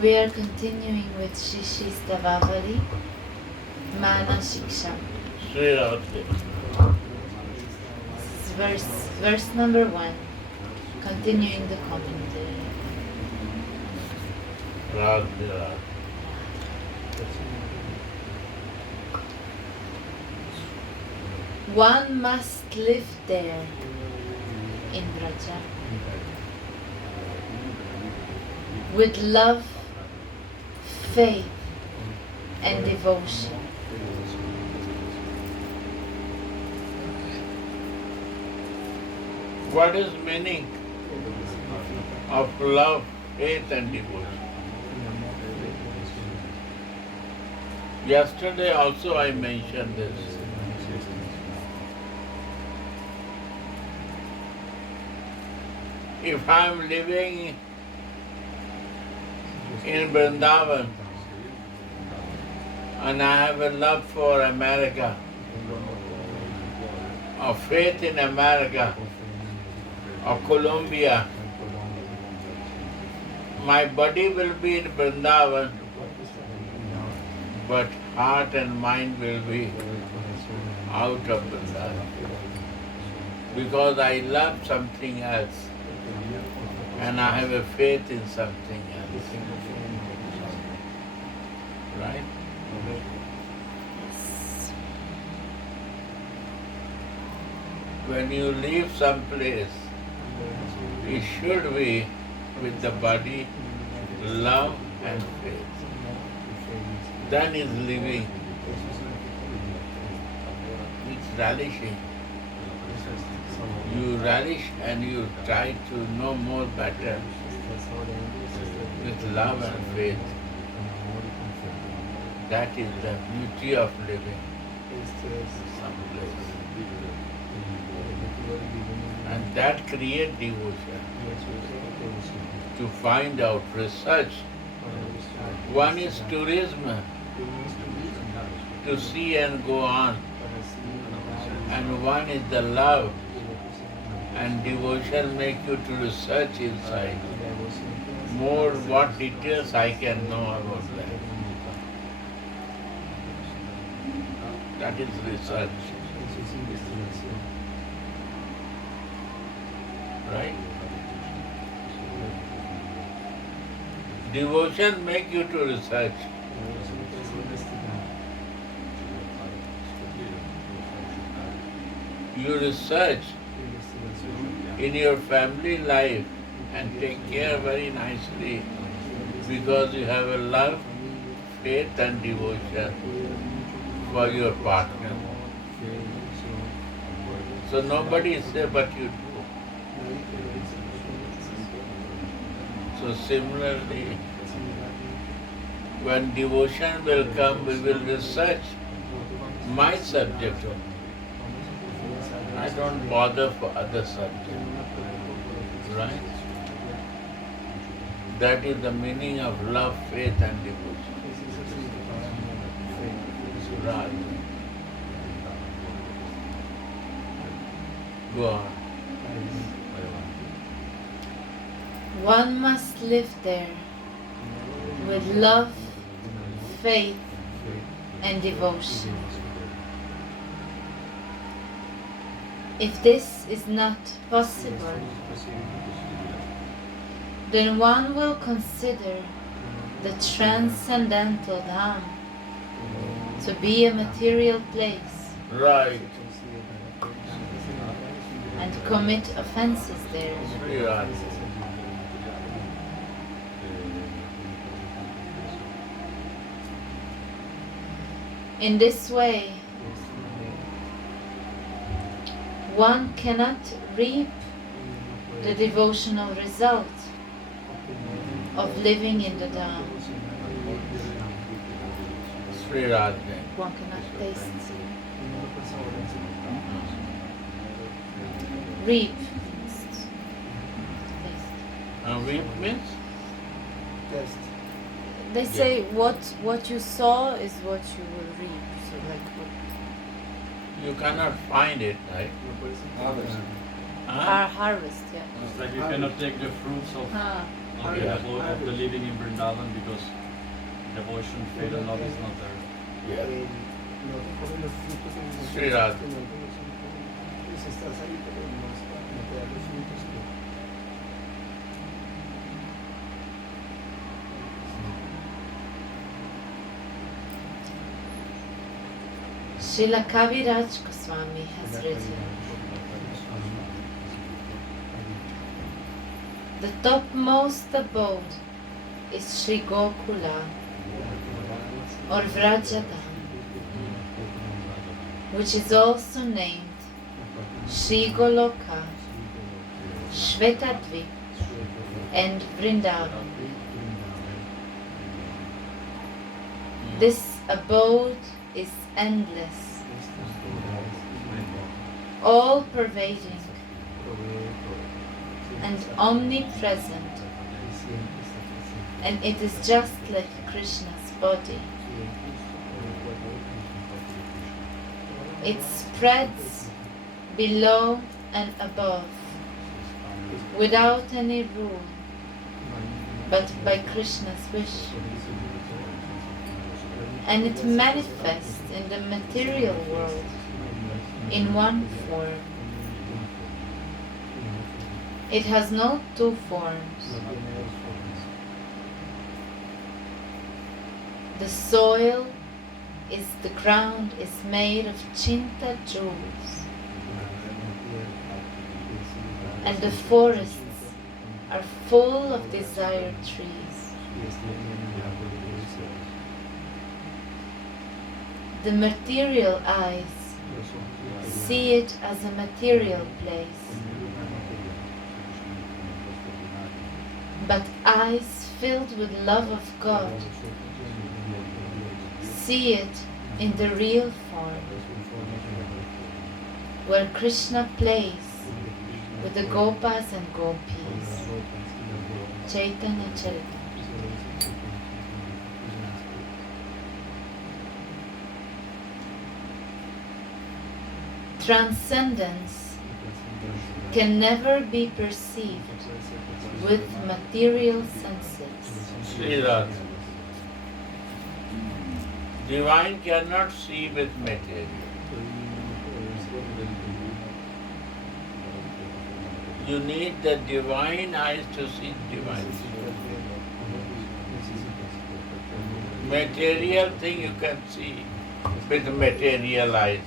We are continuing with Shishisthavavali, Manah Siksa. Sri Radhe. Verse number 1, continuing the commentary. Radhe Radhe. One must live there in Vraja with love, faith, and devotion. What is meaning of love, faith and devotion? Yesterday also I mentioned this. If I am living in Vrindavan and I have a love for America, or faith in America, or Colombia, my body will be in Vrindavan, but heart and mind will be out of Vrindavan. Because I love something else and I have a faith in something else. Right? When you leave some place, it should be with the body, love and faith. Then is living. It's relishing. You relish and you try to know more better with love and faith. That is the beauty of living someplace. And that creates devotion. To find out, research. One is tourism, to see and go on. And one is the love. And devotion make you to research inside. More what details I can know about that. That is research. Right? Devotion make you to research. You research in your family life and take care very nicely because you have a love, faith and devotion for your partner. So nobody is there but you do. So similarly, when devotion will come, we will research my subject. I don't bother for other subjects. Right? That is the meaning of love, faith and devotion. Right. Go on. One must live there with love, faith, and devotion. If this is not possible, then one will consider the transcendental Dham to be a material place. Right. And commit offenses there. Right. In this way, one cannot reap the devotional result of living in the Dham. Sri Radhe. One cannot taste. Reap means taste. Reap means? Test. They say what you sow is what you will reap. So like what You cannot find it, right? Harvest. Huh? harvest, yeah. It's like you cannot take the fruits of Okay, Yeah. of the living in Vrindavan, because devotion, faith and love is not there. Yeah. No te comen los frutos en el Sí, Radha. que no son pues estás ahí pero no te dan los frutos que Srila Kaviraj Goswami has written, the topmost abode is Sri Gokula or Vraja, which is also named Sri Goloka, Shvetadvip, and Vrindavan. This abode is endless, all-pervading, and omnipresent, and it is just like Krishna's body. It spreads below and above, without any rule, but by Krishna's wish. And it manifests in the material world in one form. It has no two forms. The soil is the ground is made of chinta jewels, and the forests are full of desired trees. The material eyes see it as a material place, but eyes filled with love of God see it in the real form, where Krishna plays with the gopas and gopis. Chaitanya Charitamrita. Transcendence can never be perceived with material senses. Sri Radha. Divine cannot see with material. You need the divine eyes to see divine. Material thing you can see with material eyes.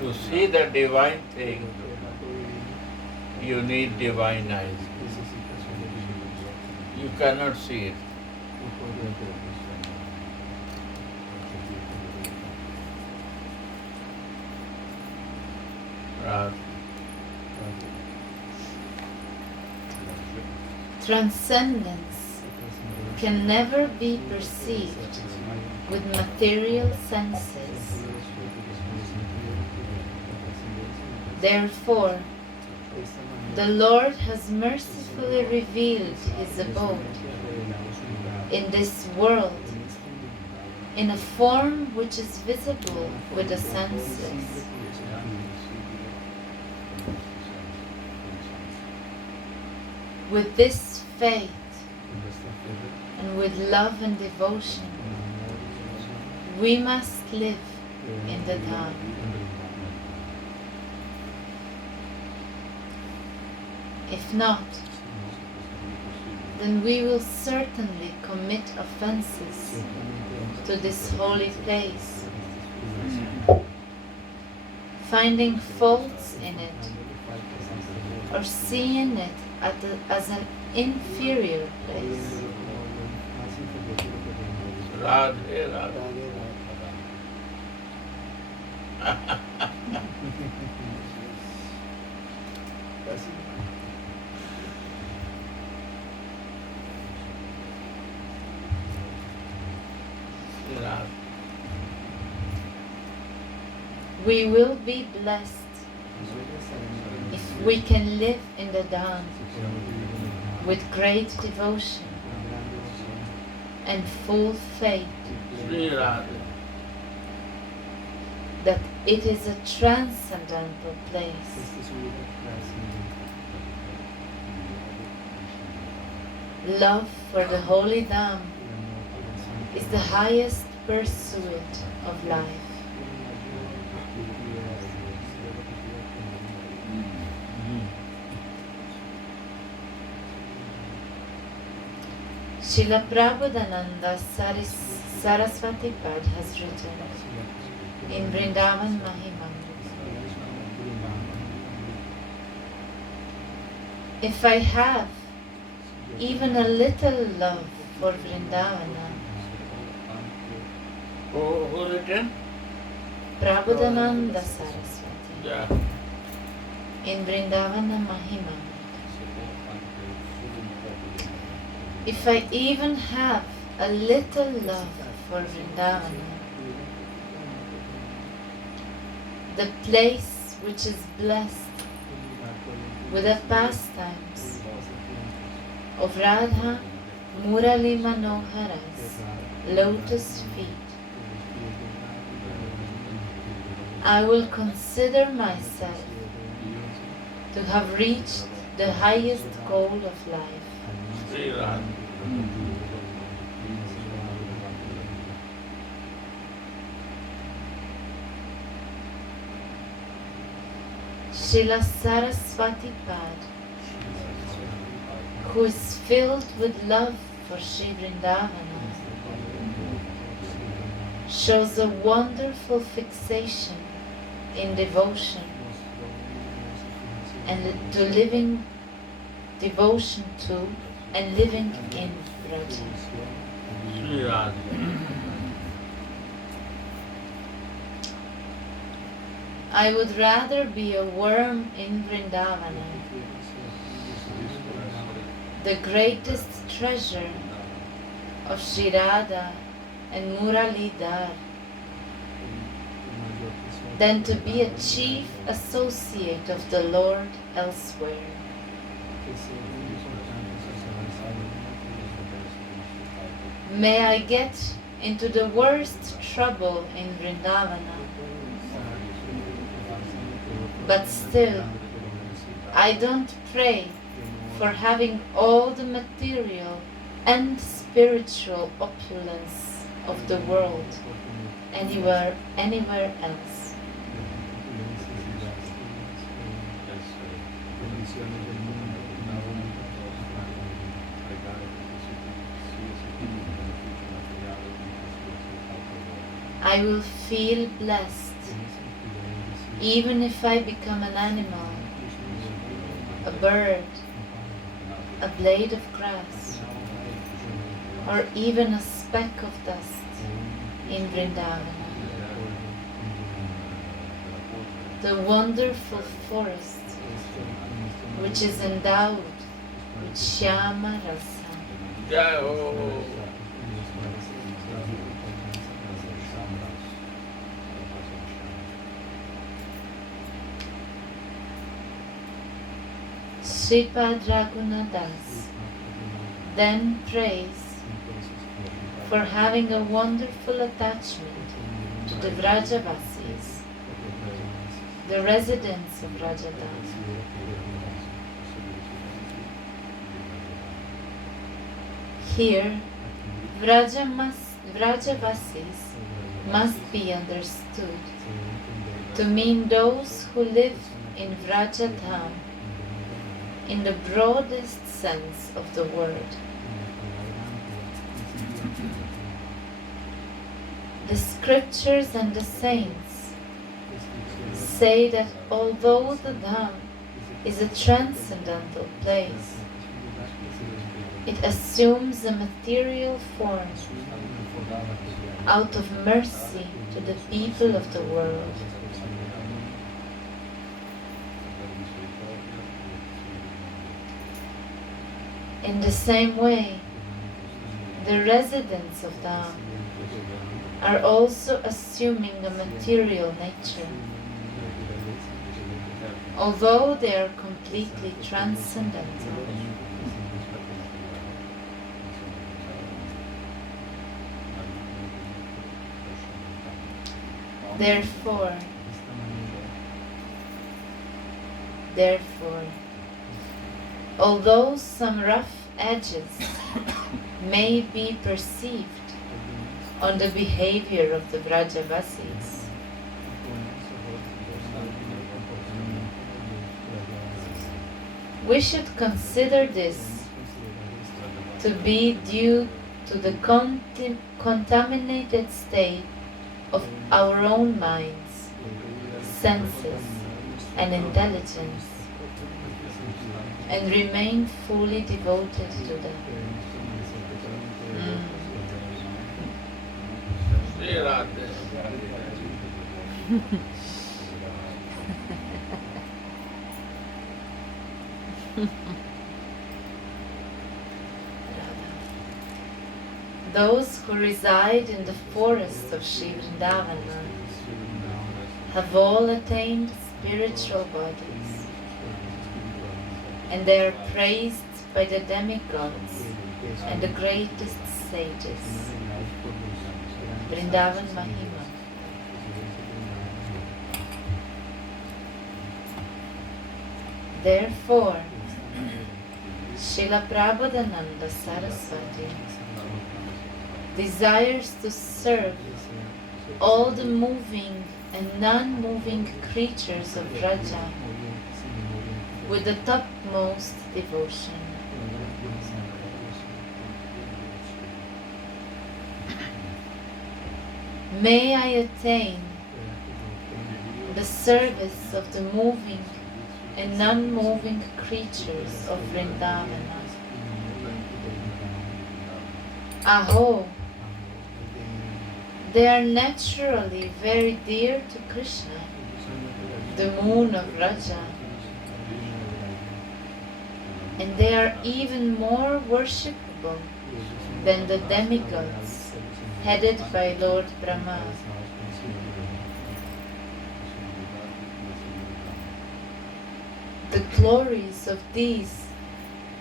To see the divine thing, you need divine eyes. You cannot see it. Right. Transcendence can never be perceived with material senses. Therefore, the Lord has mercifully revealed His abode in this world in a form which is visible with the senses. With this faith and with love and devotion, we must live in the Dham. If not, then we will certainly commit offenses to this holy place, finding faults in it or seeing it as an inferior place. Radhe, Radhe. Radhe. We will be blessed if we can live in the Dham with great devotion and full faith Sri Radhe. that it is a transcendental place Love for the holy Dham is the highest pursuit of life. Srila Prabodhananda Saraswati Pad has written in Vrindavan Mahima, if I have even a little love for Vrindavana, Who written? Prabodhananda Saraswati, Yeah. in Vrindavana Mahima, if I even have a little love for Vrindavana, the place which is blessed with the pastimes of Radha Murali Manohara's lotus feet, I will consider myself to have reached the highest goal of life. Sri Radha. Srila Saraswati Pad, who is filled with love for Sri Vrindavana, shows a wonderful fixation in devotion and to living devotion to and living in Vraja. Sri Radha. I would rather be a worm in Vrindavana, the greatest treasure of Sri Radha and Muralidhar, than to be a chief associate of the Lord elsewhere. May I get into the worst trouble in Vrindavana, but still, I don't pray for having all the material and spiritual opulence of the world anywhere else. I will feel blessed even if I become an animal, a bird, a blade of grass, or even a speck of dust in Vrindavana. The wonderful forest which is endowed with Shyama Rasa. Yeah, oh. Sripad Raghunadas then prays for having a wonderful attachment to the Vrajavasis, the residents of Vrajadam. Here, Vrajavasis must be understood to mean those who live in Vrajadam in the broadest sense of the word. The scriptures and the saints say that although the Dham is a transcendental place, it assumes a material form out of mercy to the people of the world. In the same way, the residents of Dham are also assuming a material nature, although they are completely transcendental. Therefore, although some rough edges may be perceived on the behavior of the Vrajavasis. We should consider this to be due to the contaminated state of our own minds, senses, and intelligence, and remain fully devoted to them. Those who reside in the forest of Sri Vrindavana have all attained spiritual bodies, and they are praised by the demigods and the greatest sages. Vrindavan Mahima. Therefore, Srila Prabodhananda Saraswati desires to serve all the moving and non-moving creatures of Vraja with the topmost devotion. May I attain the service of the moving and non-moving creatures of Vrindavana. Aho! They are naturally very dear to Krishna, the moon of Vraja, and they are even more worshipable than the demigods headed by Lord Brahma. The glories of these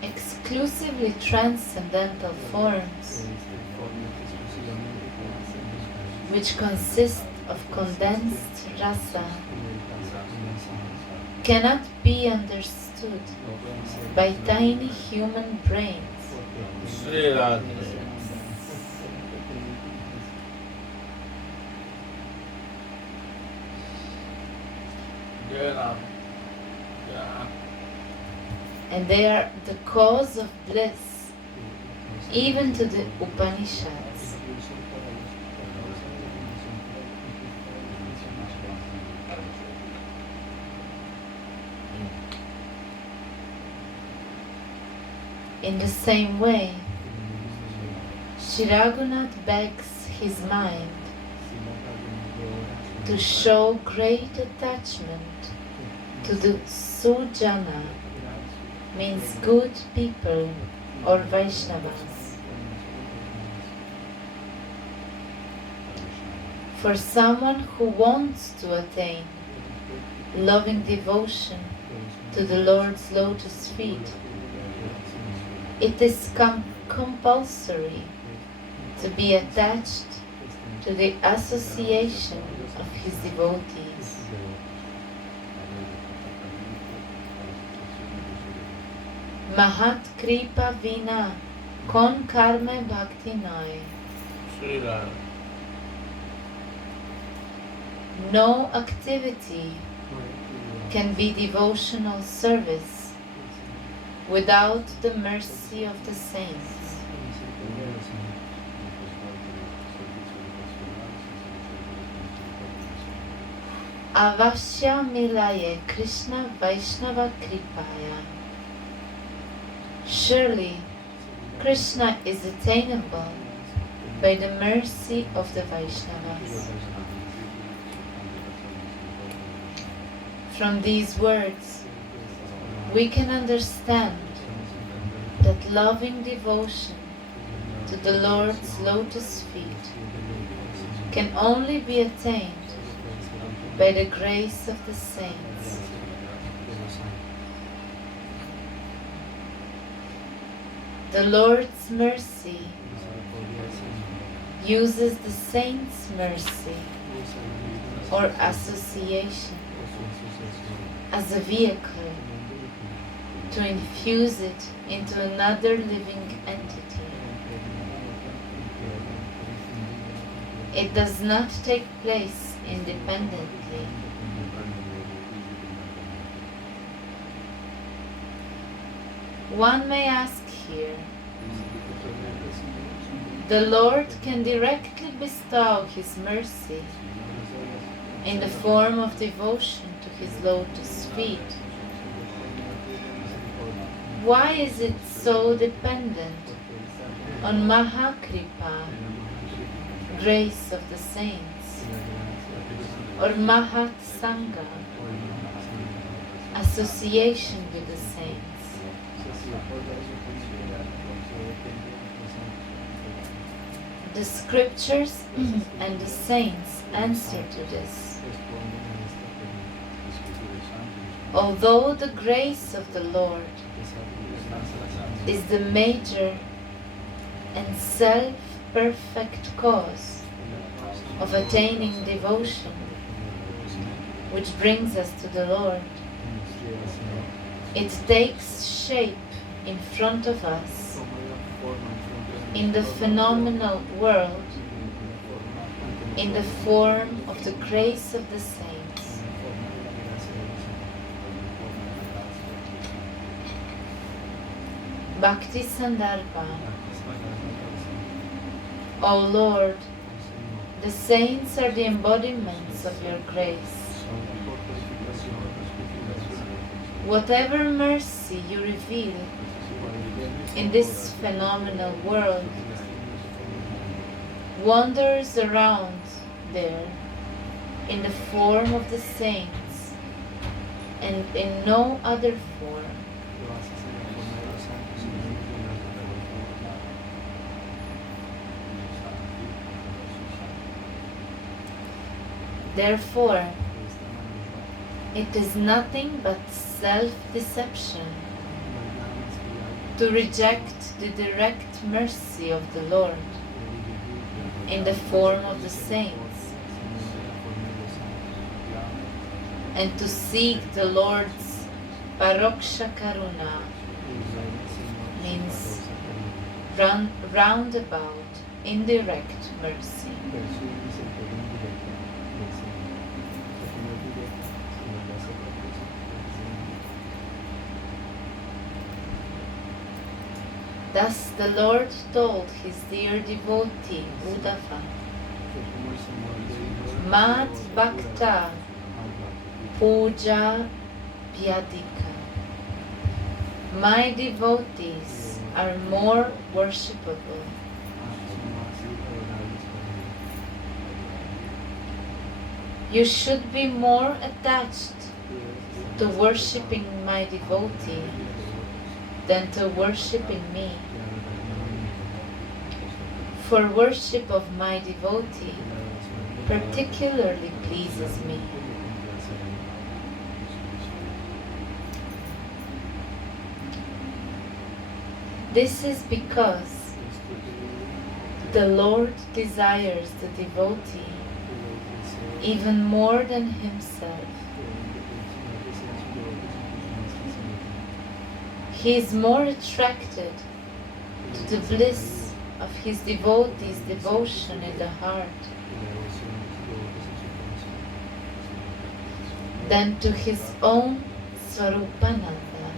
exclusively transcendental forms, which consist of condensed rasa, cannot be understood by tiny human brains. And they are the cause of bliss even to the Upanishads. In the same way, Shri Raghunath begs his mind to show great attachment to the Sujana, means good people or Vaisnavas. For someone who wants to attain loving devotion to the Lord's lotus feet, it is compulsory to be attached to the association of his devotees. Mahat kripa vina kon karma bhakti noy. No activity can be devotional service without the mercy of the saints. Avashya milaye Krishna Vaishnava kripaya. Surely, Krishna is attainable by the mercy of the Vaishnavas. From these words, we can understand that loving devotion to the Lord's lotus feet can only be attained by the grace of the saints. The Lord's mercy uses the saints' mercy or association as a vehicle to infuse it into another living entity. It does not take place independently. One may ask here, the Lord can directly bestow His mercy in the form of devotion to His lotus feet. Why is it so dependent on Mahakripa, grace of the saints, or Mahat Sangha, association with the saints? The scriptures and the saints answer to this. Although the grace of the Lord is the major and self-perfect cause of attaining devotion, which brings us to the Lord, it takes shape in front of us in the phenomenal world in the form of the grace of the saints. Bhakti Sandarbha. O Lord, the saints are the embodiments of your grace. Whatever mercy you reveal in this phenomenal world wanders around there in the form of the saints and in no other form. Therefore, it is nothing but self-deception to reject the direct mercy of the Lord in the form of the saints and to seek the Lord's Paroksha Karuna, means roundabout, indirect mercy. Thus the Lord told his dear devotee, Uddhava, Mad Bhakta Puja Vyadika. My devotees are more worshipable. You should be more attached to worshipping my devotee than to worshipping me. For worship of my devotee particularly pleases me. This is because the Lord desires the devotee even more than himself. He is more attracted to the bliss of his devotee's devotion in the heart than to his own Swarupananda,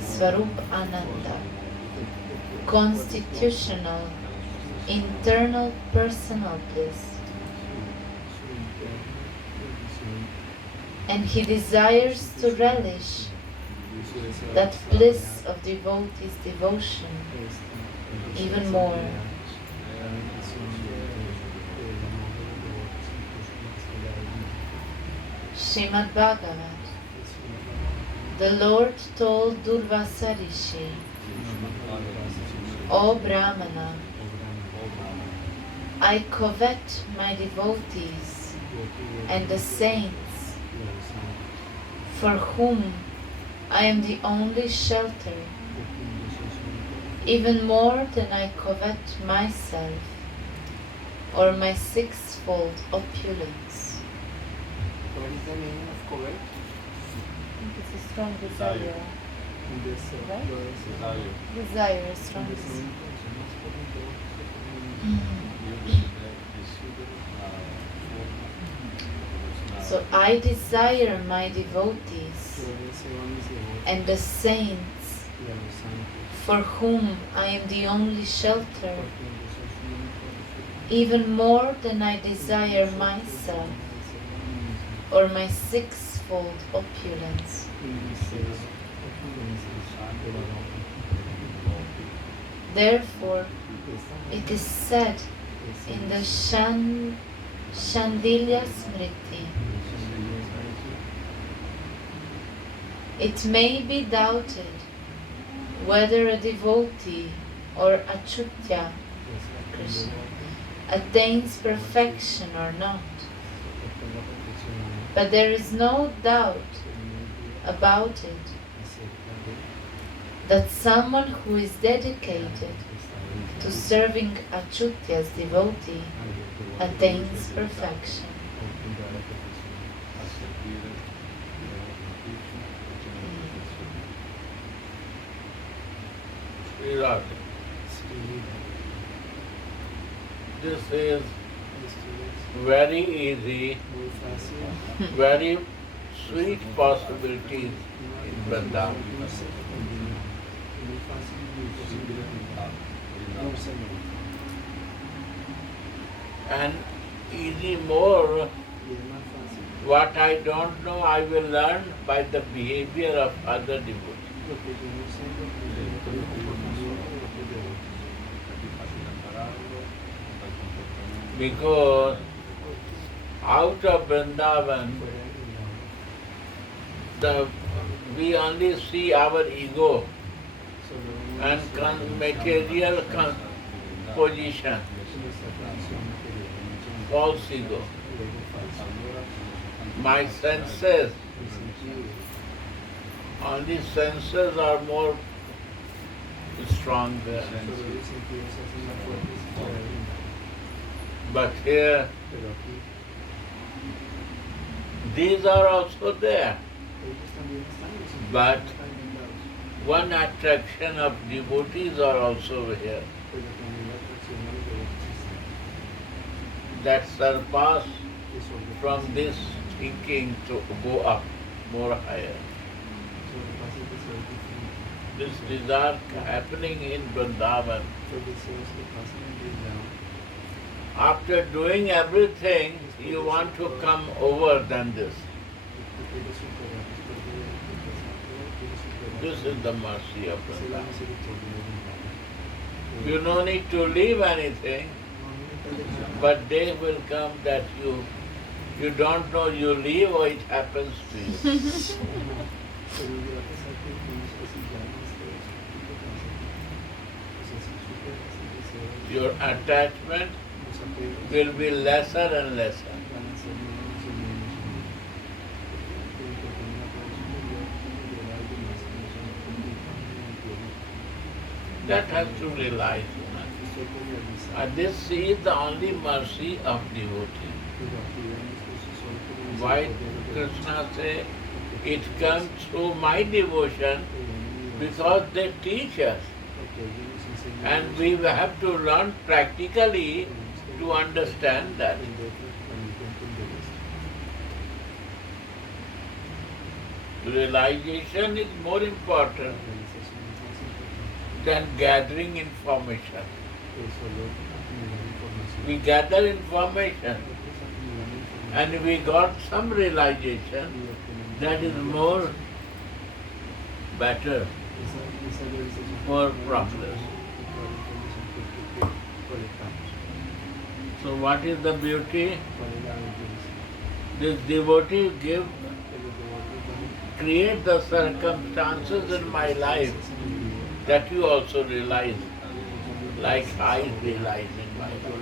Swarup Ananda, constitutional, internal personal bliss. And he desires to relish that bliss of devotee's devotion even more. Srimad Bhagavat. The Lord told Durvasa Rishi, O Brahmana, I covet my devotees and the saints, for whom I am the only shelter, even more than I covet myself or my sixfold opulence. What is the meaning of covet? think it's a strong Desire. desire. Right? Desire. Desire, a strong desire. So I desire my devotees and the saints for whom I am the only shelter, even more than I desire myself or my sixfold opulence. Therefore, it is said in the Shandilya Smriti, it may be doubted whether a devotee or achutya Krishna attains perfection or not. But there is no doubt about it that someone who is dedicated to serving Achutya's devotee attains perfection. Sriraja. This is very easy, very sweet possibilities in Vrindavan. And easy more, what I don't know, I will learn by the behavior of other devotees. Because out of Vrindavan, we only see our ego and material position, false ego. My senses, only senses are more stronger. But here, these are also there. But one attraction of devotees are also here that surpass from this thinking to go up more higher. This desire happening in Vrindavan. After doing everything, you want to come over than this. This is the mercy of Vrindavan. You don't need to leave anything, but day will come that you don't know you leave or it happens to you. Your attachment will be lesser and lesser. That has to realize. And this is the only mercy of devotee. Why Krishna say, it comes through my devotion because they teach us. And we have to learn practically to understand that. Realization is more important than gathering information. We gather information and we got some realization that is more better, more progress. So what is the beauty? This devotee create the circumstances in my life that you also realize, like I realize in my life.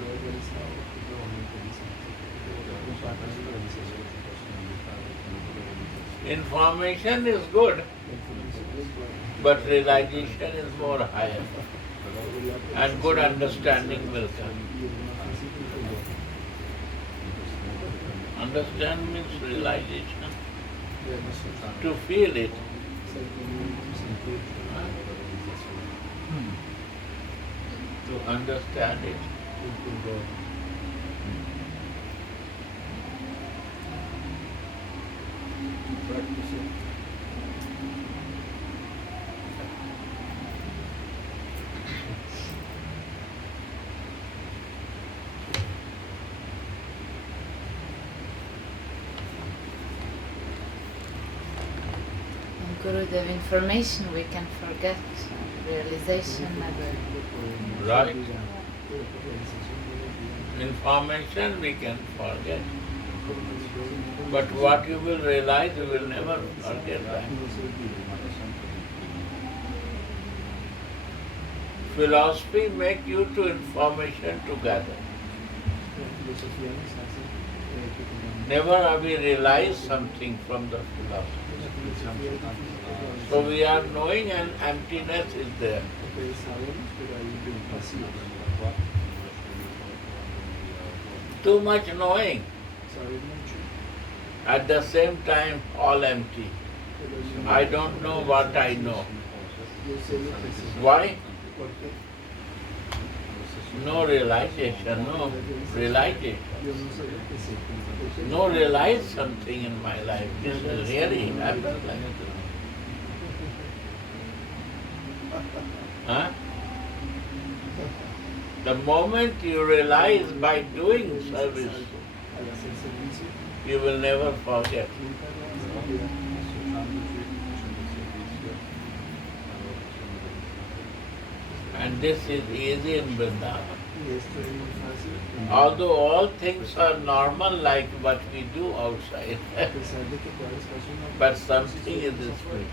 Information is good, but realization is more higher, and good understanding will come. Understand means realization. to feel it, to understand it. Gurudev, information we can forget, realization never. Right? Information we can forget. But what you will realize, you will never forget that. Philosophy make you to information together. Never have we realized something from the philosophy. So we are knowing and emptiness is there. Too much knowing. At the same time, all empty. I don't know what I know. Why? No realization, no realization. No realize something in my life. This is really happening. Huh? The moment you realize by doing service, you will never forget. And this is easy in Vrindavan. Although all things are normal like what we do outside, but something is special.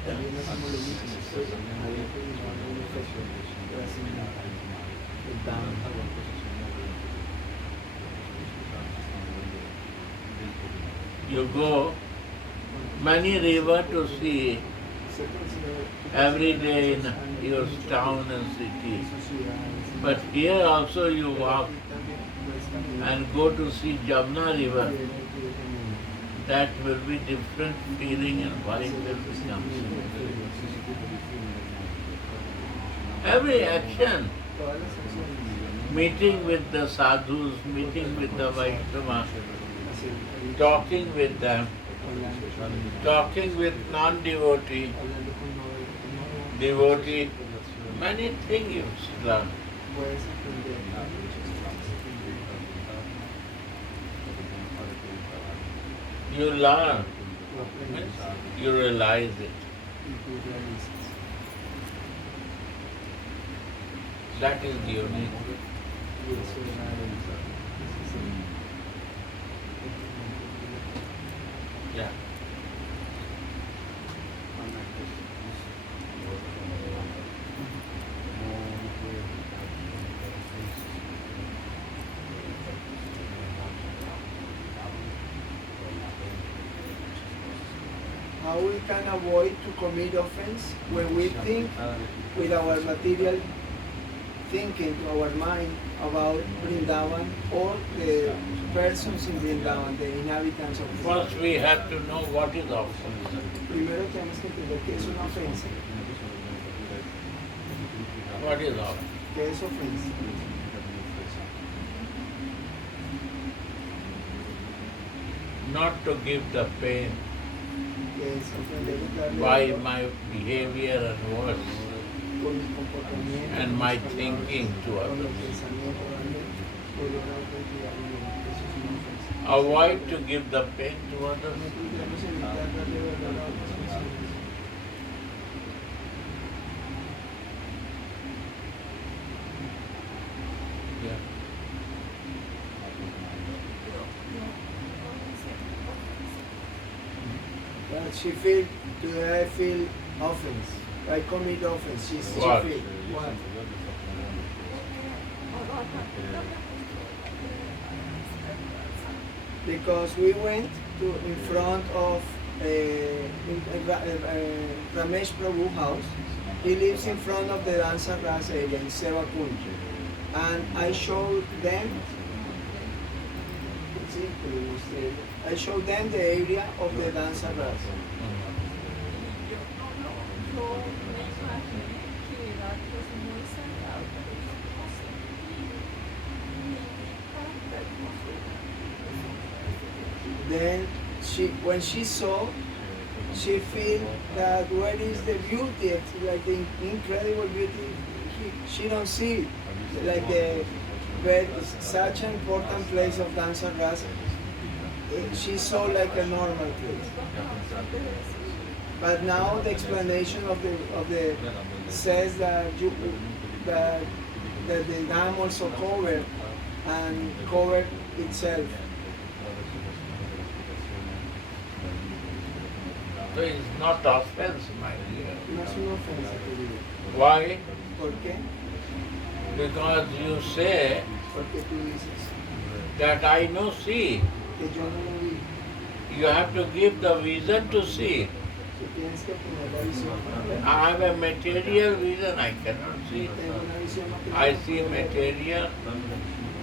You go many river to see every day in your town and city. But here also you walk and go to see Jamna river. That will be different feeling and vibe will become. Every action, meeting with the sadhus, meeting with the Vaisnava, talking with them, talking with non-devotee, devotee, many things you learn. You learn, you realize it. That is the unique. Yeah. How we can avoid to commit offense when we think with our material thinking to our mind about Vrindavan or the persons in Vrindavan, the inhabitants of Vrindavan. First we have to know what is offense. Primero tenemos que entender qué es una ofensa. What is offense? ¿Qué es ofensa? Not to give the pain ¿Qué es ofender y darle by dolor my behavior and words por mi comportamiento, and por my mis palabras, thinking to por others. los pensamientos, darle dolor a otros y darle- eso es una ofensa. Avoid to give the pain to others. Nosotros debemos evitar darle dolor a otras personas. Yeah. But she feel, today I feel offense. I commit offense. She What? feel. What? Because we went to in front of Ramesh Prabhu house. He lives in front of the Dansa Ras area in Seva Kunj. And I showed them I showed them the area of the danza grass. Then when she saw, she feel that where is the beauty, like the incredible beauty, she don't see it. Like the such an important place of danza grass, she saw like a normal place. But now the explanation of the says that that the dam also covered and covered itself. So it's not offense, my dear. No es una ofensa, querido. Why? ¿Por qué? Because you say Porque tú dices that I know see. que yo no lo vi. You have to give the vision to see. Tú tienes que poner la visión para ver. I have a material vision, I cannot see. Tengo una visión material. I see material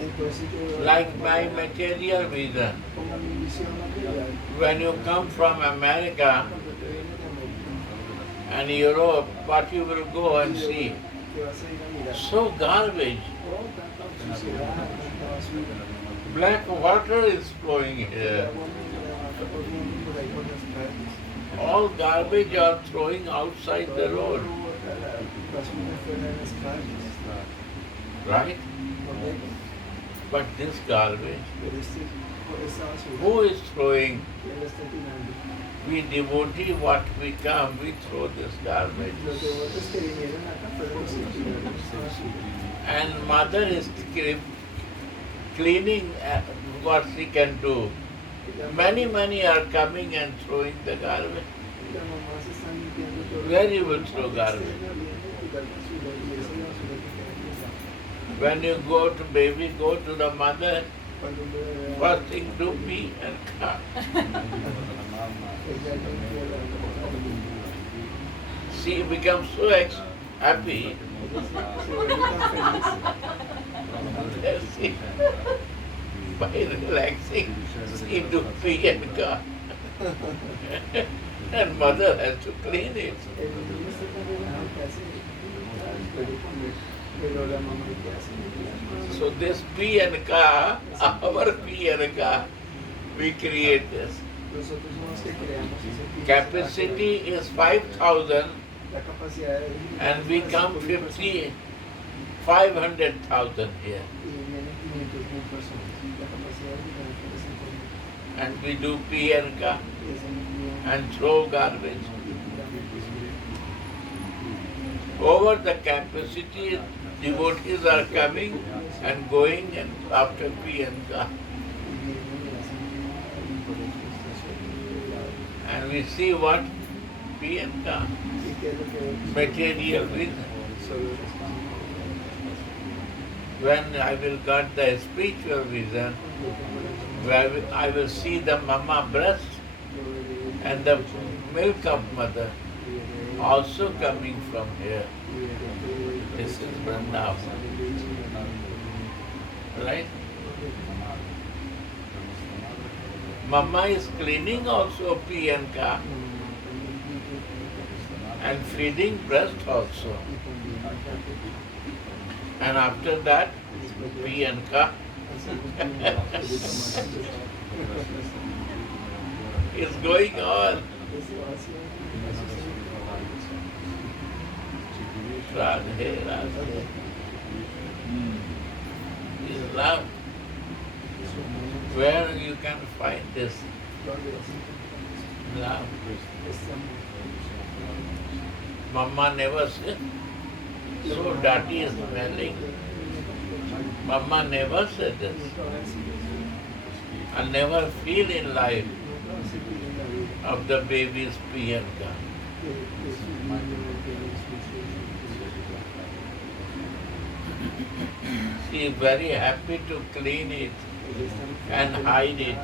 Entonces yo veo like my material vision. como mi visión material. When you come from America Cuando te vienes de América, and Europe, what you will go and see? te vas a ir a mirar. So garbage. Oh, tanta suciedad, tanta basura. Black water is flowing El here. agua negra va corriendo por ahí por las calles. All garbage are throwing outside the road, Basura fuera de las calles. right? ¿Correcto? But this garbage, Pero esta basura, who is throwing? ¿quién la está tirando? We devotee, what we come, we throw this garbage. Los devotos que vinieron acá fueron los que tiraron esta basura. And mother is cleaning what she can do. Many are coming and throwing the garbage. Las mamás están limpiando todo. Where you will throw garbage? When you go to baby, go to the mother, first thing do pee and come. She becomes so happy. She, by relaxing, she do pee and come. And mother has to clean it. So this pee and ka, our pee and ka, we create this. Capacity is 5,000 and we come 500,000 here. And we do pee and ka and throw garbage. Over the capacity, devotees are coming and going and after pee and ka. And we see what pee and ka, material vision. When I will get the spiritual vision, where I will see the mama breast and the milk of mother also coming from here. This is Vrindavan. Right? Mama is cleaning also pee and ka and feeding breast also. And after that, pee and ka is going on. Radhe, Radhe. Is love. Where you can find this love? Mama never said, so dirty is smelling. Mama never said this. I never feel in life of the baby's pee and ka. She is very happy to clean it and hide it.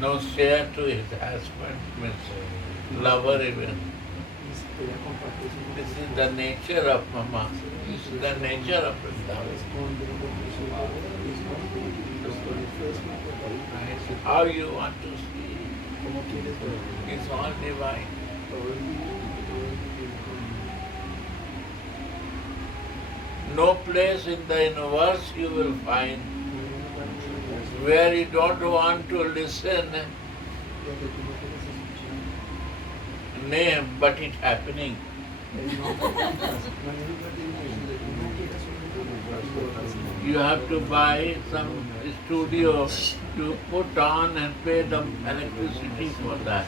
No share to his husband, means lover even. This is the nature of Mama. This is the nature of Vrindavan. How you want to see it. It's all divine. No place in the universe you will find where you don't want to listen name, but it's happening. You have to buy some studio to put on and pay the electricity for that.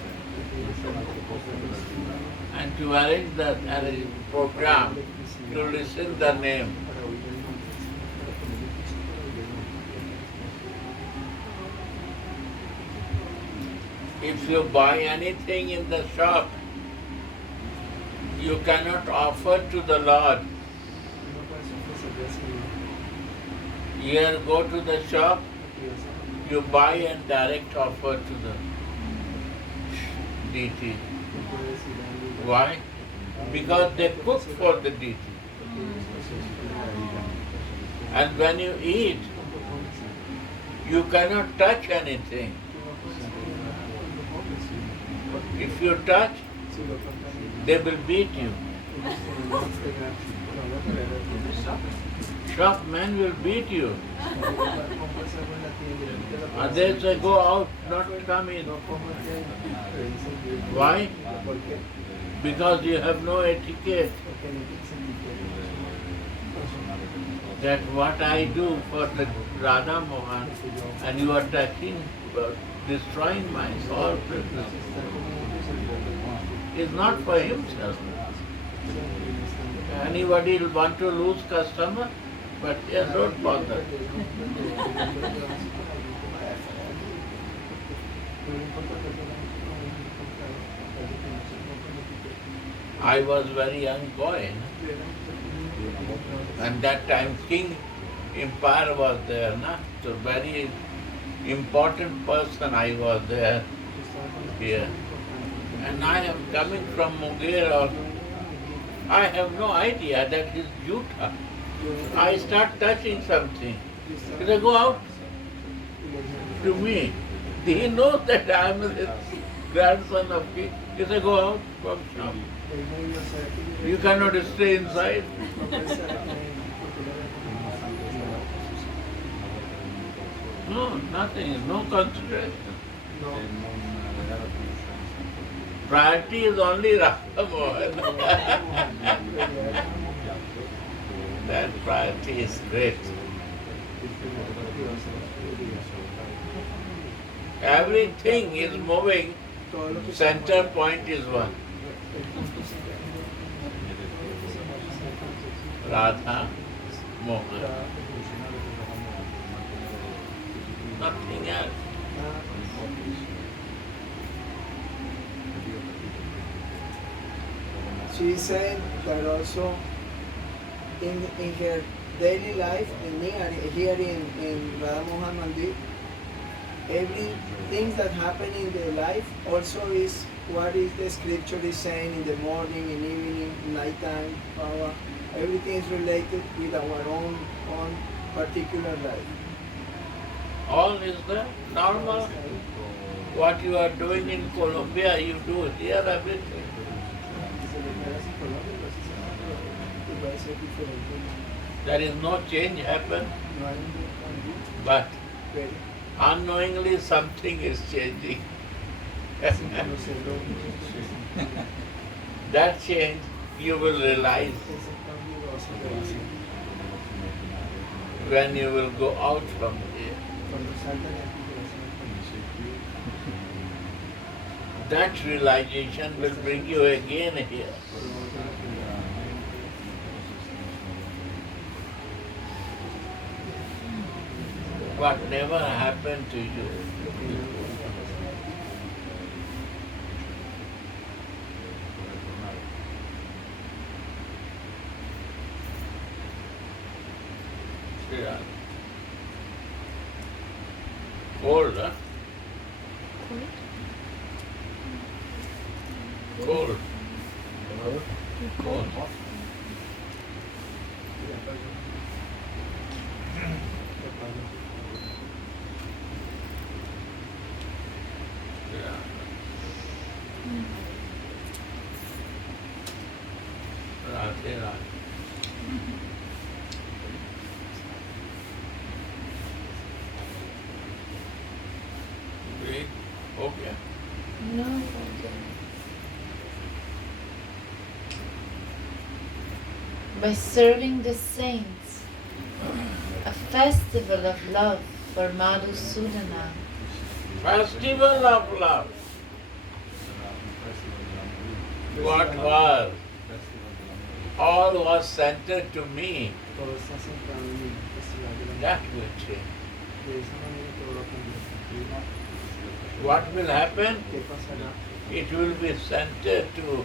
And to arrange the program, to listen the name. If you buy anything in the shop, you cannot offer to the Lord. Here, go to the shop, you buy and direct offer to the deity. Why? Because they cook for the deity. And when you eat, you cannot touch anything. If you touch, they will beat you. Shop men will beat you. And they say, go out, not come in. Why? Because you have no etiquette. That what I do for the Radha Mohan, and you are touching, destroying my soul. Is not for himself. Anybody will want to lose customer, but yes, don't bother. I was very young boy, and that time King Empire was there, na? So very important person I was there here. And I am coming from Munger. I have no idea that is Jutha. I start touching something. He said, go out to me. He knows that I am the grandson of king. He said, go out from shop. You cannot stay inside. No, nothing, no concentration. Priority is only Radha Mohan. That priority is great. Everything is moving, center point is one. Radha Mohan. Nothing else. She said that also in her daily life here in Radha Mohan Mandir, everything that happen in their life also is what is the scripture is saying in the morning, in evening, nighttime, everything is related with our own particular life. All is the normal. What you are doing in Colombia, you do here everything. There is no change happen, but unknowingly something is changing. That change you will realize when you will go out from here. That realization will bring you again here. What never happened to you. Yeah. Cold, huh? Cold. Yeah. Radhe Radhe. Great. Okay. No, okay. By serving the saints, a festival of love for Madhusudana. Festival of love. What was? All was centered to me. Todo está centrado en mí, festival de la That will change. De esa manera todo va a cambiar. What will happen? ¿Qué pasará? It will be centered to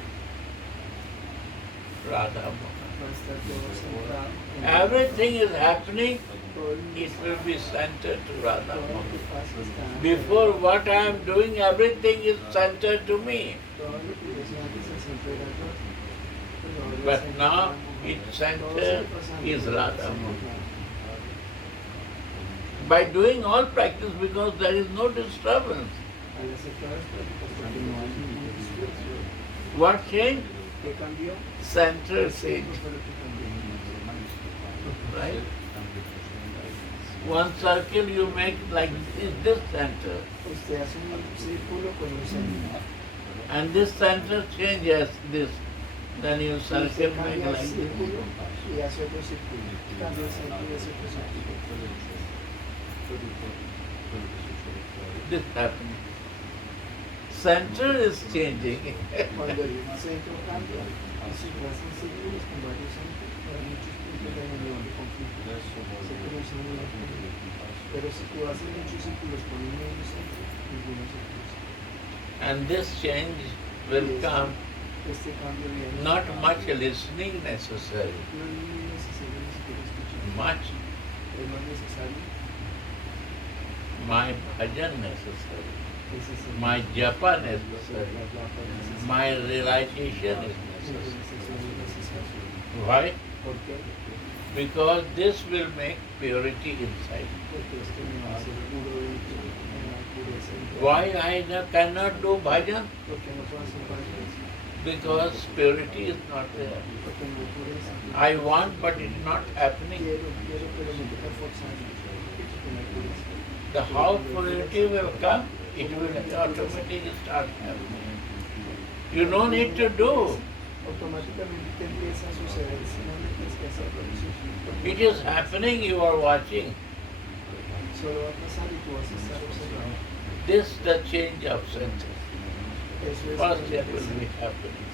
Radha Mohan. Va a estar todo centrado en Everything is happening, todo el it will be centered to Radha todo lo Mohan. que pasa está Before what I am doing, everything is centered to me. todo lo que yo hacía antes se centra en Dios. Pero ahora But se now, centra en its Todo center sigue pasando, is todo Radha sigue Mohan. pasando. By doing all practice, because there is no disturbance. Al hacer todas las prácticas porque no hay ningún discurso. What changed? ¿Qué cambió? Center El centro changed, fue lo que cambió. right? One circle you make like this center, Usted hace un círculo con un centro. and this center changes this. Then you Y circle usted make cambia el like this. círculo y hace otro círculo. Cambia el centro y hace otro círculo. This happening. Center is changing. Cuando el centro cambia, y si hacen círculos con varios centros, hay muchos puntos de unión de conflicto. Se cruzan y no conflicto. Pero si tú haces muchos círculos con un mismo centro, ninguno se cruza. And this change will come. Este cambio viene. Not much listening necessary. No es muy necesario ni siquiera escuchar. Much Es más necesario. my bhajan necessary. Es necesario. My japa necessary. My realization is necessary. Why? ¿Por qué? Because this will make purity inside. Porque esto me va a hacer puro dentro, me va a pureza interna. Why I cannot do bhajan? Porque no puedo hacer páginas. Because purity is not there. Porque no hay pureza. I want, but it is not happening. Quiero, pero me toca forzarme. Porque no hay pureza. The how purity will come, it will automatically start happening. You no need to do. Automáticamente te empieza a suceder si no le tienes que hacer. It is happening, you are watching. Solo va a pasar y tú vas a estar observando. This is the change of senses. Eso es First lo step que will be happening.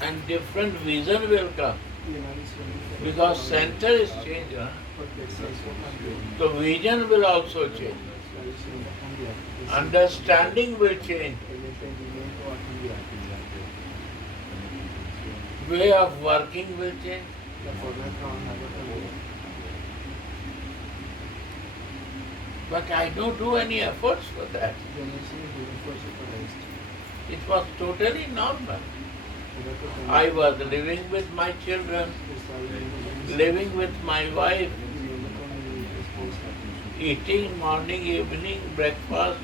And different vision will come. y una visión diferente. Because center is changed. Huh? Porque el centro cambió. The vision will also change. La visión va a cambiar. El centro- Understanding will change. El entendimiento va a cambiar. Way of working will change. La forma de trabajar va a cambiar. But I don't do any efforts for that. Yo no hice ningún esfuerzo para esto. It was totally normal. Era totalmente- I was living with my children, Estaba viviendo con mis living hijos, with my wife, viviendo con mi esposa, eating morning, evening, breakfast,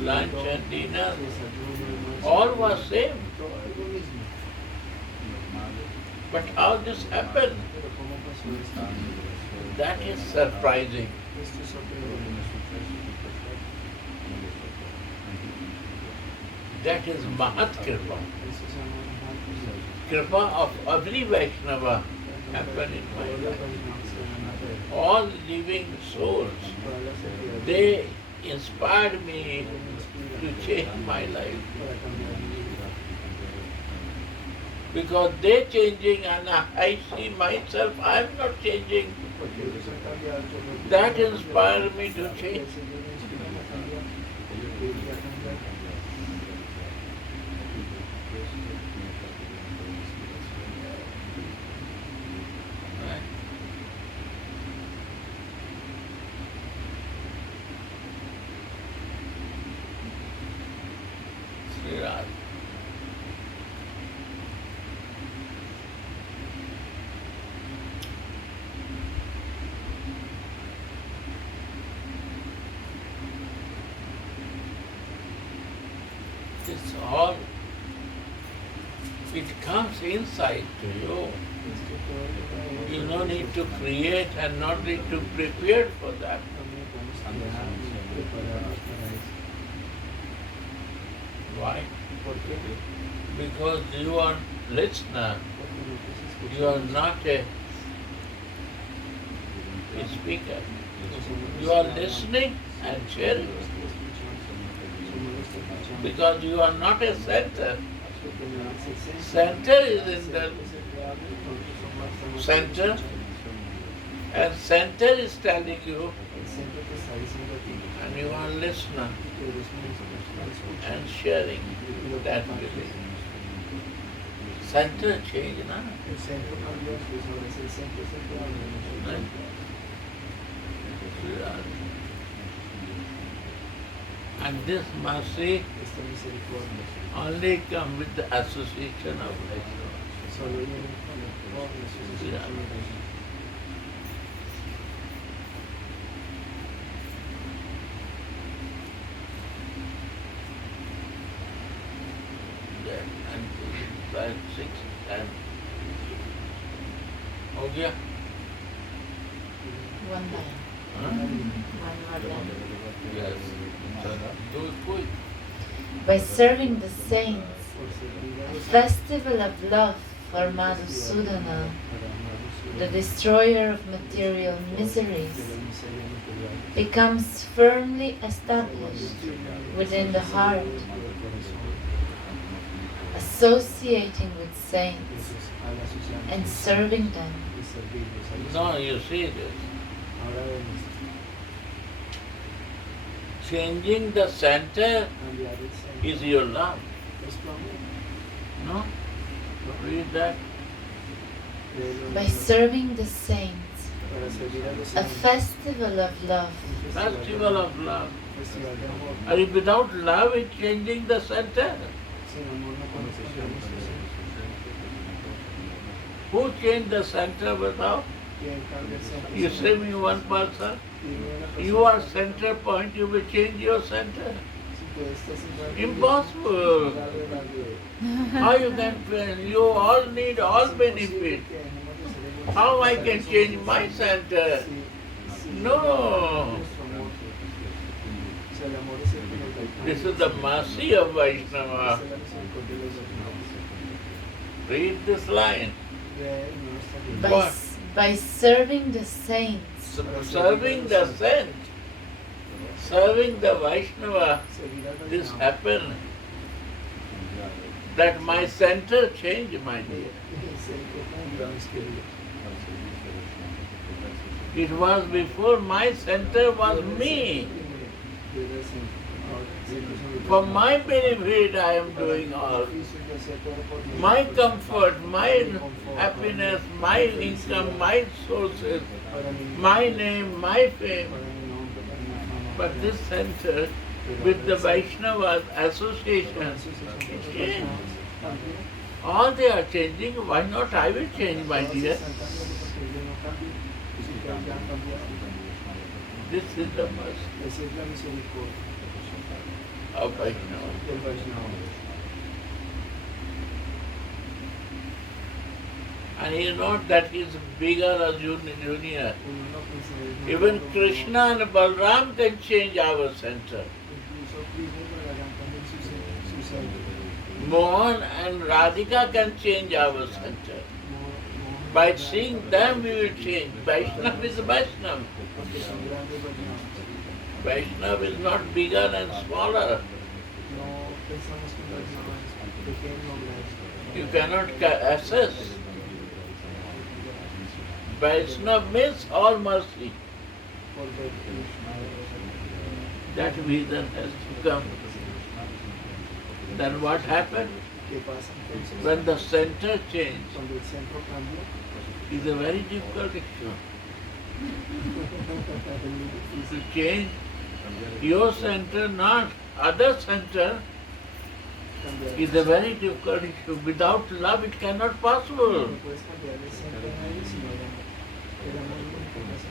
lunch and dinner. desayuno, almuerzo, All was same. todo lo mismo. But how this happened? Pero ¿cómo pasó esto? That is surprising. Esto es sorprendente. That is Mahat Kripa. Esto se llama Mahat. Kripa of every Vaisnava happened in my life. All living souls, they inspired me to change my life. Because they changing and I see myself, I am not changing. That inspired me to change. It's all, it comes inside to you. You no need to create and not need to prepare for that. Why? Because you are listener. You are not a speaker. You are listening and sharing. Because you are not a center. Center is in the center, and center is telling you, and you are listener and sharing that belief. Center change, na? And this mercy only come with the association of Vaisnava. And 5, 6, and हो गया? One line. Huh? One more line. Yes. Do it quick. By serving the saints, a festival of love for Madhusudana, the destroyer of material miseries, becomes firmly established within the heart, associating with saints and serving them. No, you see this. Changing the center is your love. No? Read that. By serving the saints, a festival of love. Festival of love. And without love, it's changing the center. Who changed the center without? You say me one person. You are center point, you will change your center. Impossible. How you can, you all need all benefit. How I can change my center? No. This is the mercy of Vaisnava. Read this line. By serving the saints, Serving the saint, serving the Vaishnava, this happened. That my center changed, my dear. It was before my center was me. For my benefit I am doing all. My comfort, my happiness, my income, my sources, my name, my fame. But this center with the Vaishnavas association, it changed. All they are changing, why not I will change, my dear? This is the mercy of Vaishnava. And he is not that he is bigger or junior. Even Krishna and Balram can change our center. Mohan and Radhika can change our center. By seeing them we will change. Vaishnava is Vaishnava. Vaishnava is not bigger and smaller. You cannot assess. Vaishnava means all mercy. That vision has to come. Then what happened? When the center changed, is a very difficult issue. To change your center, not other center, is a very difficult issue. Without love, it cannot possible.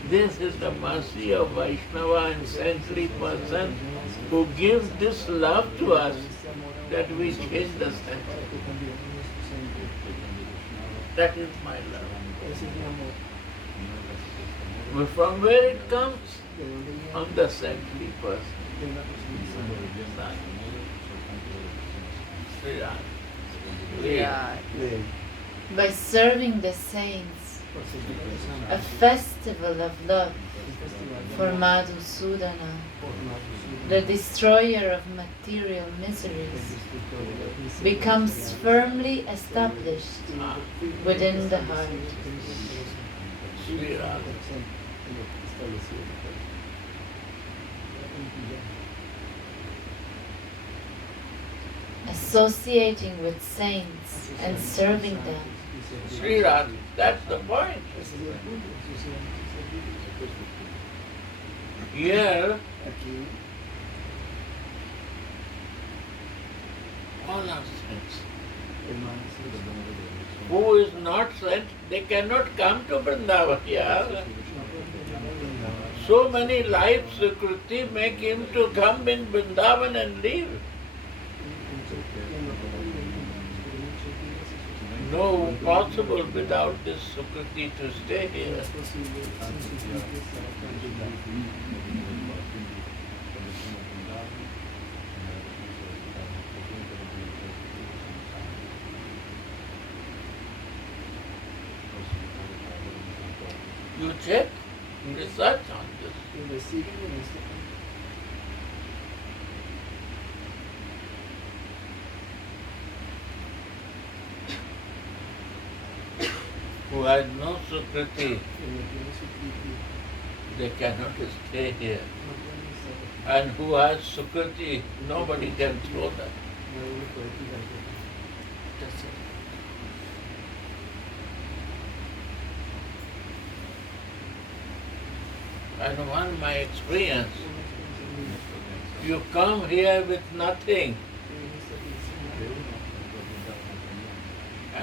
This is the mercy of Vaishnava and saintly person who gives this love to us. that we change the sense. para que cambiemos nuestro centro. That is my love. Ese es mi amor. But from where it comes? ¿De dónde viene? From the saintly person. De una persona santa. Sri Ram. Yeah. De él. By serving the saints, Por servir a los santos. a festival of love Un festival de for amor Madhusudana, por Madhusudana. the destroyer of material El miseries, destructor de las miserias becomes materiales. firmly established within the heart. Sri Ram. Associating with saints and serving them, Sri Ram. That's the point. Here, Aquí all are saints. hermanos, Who is not sent, they cannot come to Vrindavan. Yeah. So many lives Sukriti make him to come in Vrindavan and leave. No possible without this Sukriti to stay here. You check, research on this. Investiguen en este campo. Who has no Sukriti, Que no tiene su título, they cannot stay here. no pueden estar aquí. And who has Sukriti, nobody can throw them. Nadie le puede tirar de aquí. That's it. And on my experience, Una experiencia mía. you come here with nothing, Que viene esta piscina,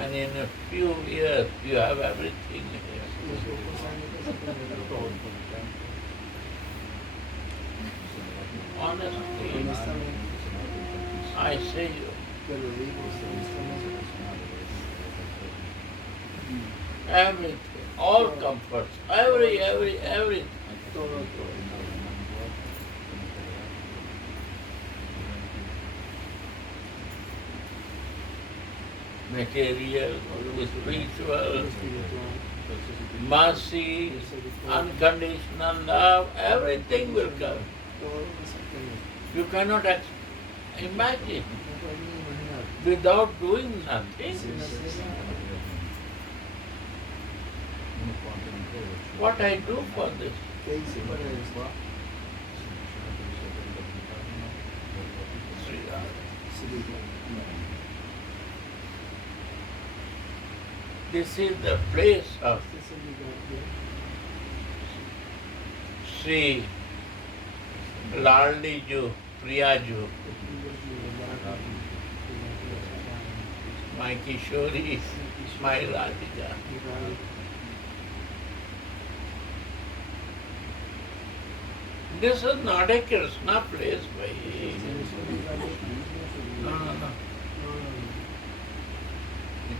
and in a few years you have everything y here. en pocos años vas a tener todo. Honestly, Honestamente, I say you, te lo digo, honestamente. everything, all comforts, everything. Todo, todo. Material, spiritual, Espiritual, mercy, unconditional love, everything will come. todo vas a tener. You cannot imagine No puedes ni imaginar. without doing nothing. Sin hacer nada. What I do for this. ¿Qué hice para esto? Sri Ram. Sí, This is the place of este es el lugar de Sri Laliju Priyaju, my Kishori, my Radhika. This is not a Krishna place, bhai. No.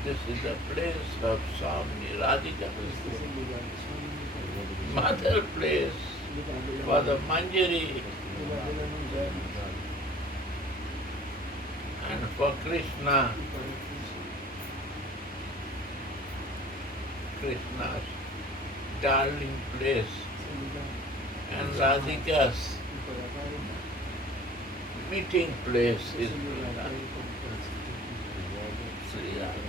This is the place of Swami Radhika, mother place for the Manjari and for Krishna, Krishna's darling place and Radhika's meeting place is Vrindavan. Sri Radha.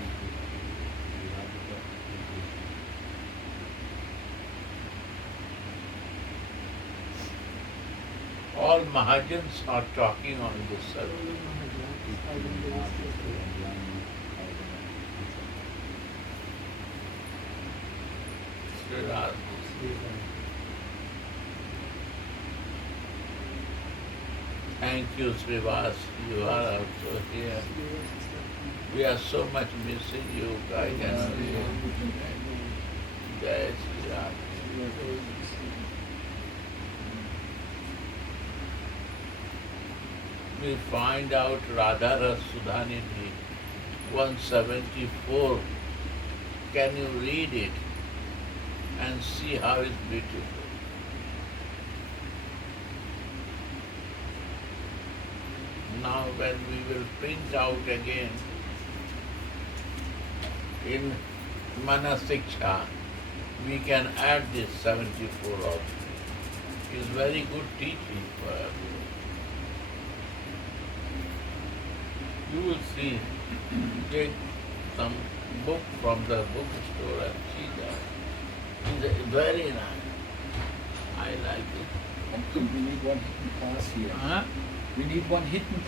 All Mahajans are talking on this subject. Sri Radha. Thank you, Srivas. You are also here. We are so much missing you, guidance. Jai Sri Radha. we find out Radha Rasudhanidhi 174. Can you read it and see how it's beautiful? Now when we will print out again in Manah Siksa, we can add this 74 also. It's very good teaching for everyone. You will see, take some book from the bookstore and see that. It's very nice. I like it. Uncle, we need one hidden class here. Huh? We need one hidden